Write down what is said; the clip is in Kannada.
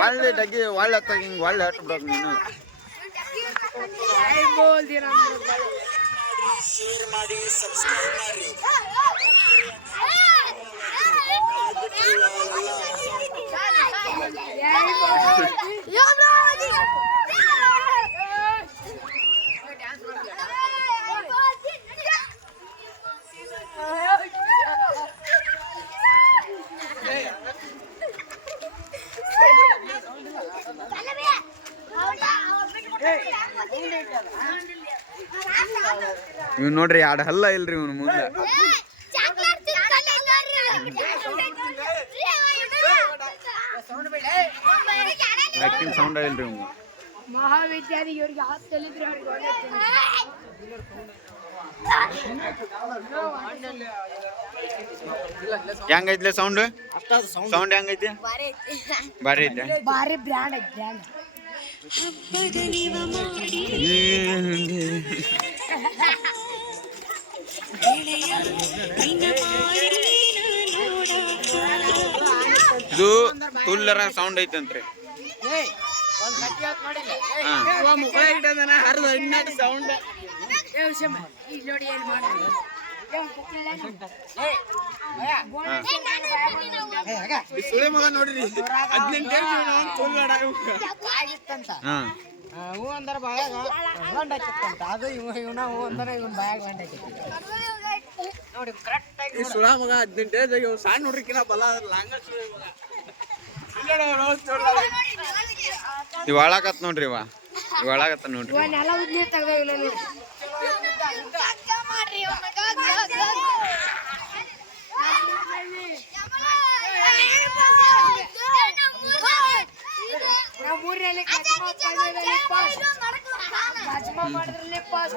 ಒಳ್ಳೆ ಡಗ್ಗಿ ಒಳ್ಳೆ ಹತ್ತಾಗ ಹಿಂಗೆ ಒಳ್ಳೆ ಹಟ್ಟು ಬಿಡೋದು ನೀನು ಶೇರ್ ಮಾಡಿ ಸಬ್ಸ್ಕ್ರೈಬ್ ಮಾಡಿ ಇವ್ ನೋಡ್ರಿ ಎರಡು ಹಲ್ಲ ಇಲ್ರಿ ಇವನು ಮುಂದೆ ಬೆಕ್ಕಿನ ಸೌಂಡ್ ಇಲ್ರಿ ಇವ್ ಮಹಾವಿದ್ಯಾಲಯರಿಗೆ ಹಾಸ್ಟೆಲಿದ್ರೆ ಹೆಂಗೈತ್ಲೆ ಸೌಂಡ್ ಸೌಂಡ್ ಹೆಂಗೈತಿ ಬಾರಿ ಐತೆ ಬಾರಿ ಬ್ರ್ಯಾಂಡ್ ಐತಿ ಬ್ರ್ಯಾಂಡ್ ಇದು ತುಲ್ಲರ ಸೌಂಡ್ ಐತಂತ್ರಿ ಸೌಂಡ್ ನೋಡ್ರಿ ಹೂ ಅಂದ್ರ ಬಾಯಾಗ ಗಂಡ ಹಾಕಿತ್ತಂತ ಅದು ಇವನ ಹೂ ಅಂದ್ರ ಇವನ್ ಬಾಯಾಗ ಗಂಡ ಹಾಕಿತ್ತು ನೋಡಿ ಕರೆಕ್ಟ್ ಆಗಿ ಸುಳ ಮಗ 18 ಏಜ್ ಆಗಿ ಸಣ್ಣ ಹುಡುಗಿನ ಬಲ ಇವ ಒಳಗತ್ ನೋಡ್ರಿ ಇವ ಒಳಗತ್ತ ನೋಡ್ರಿ ಇವನ್ನೆಲ್ಲ ಉದ್ನಿ ತೆಗ್ದೇವಿಲ್ಲ ನೋಡಿ ನಮ್ಮೂರಲ್ಲಿ ಕಜ್ಮಾ ಮಾಡಿದ್ರಲ್ಲಿ ಪಾಸ್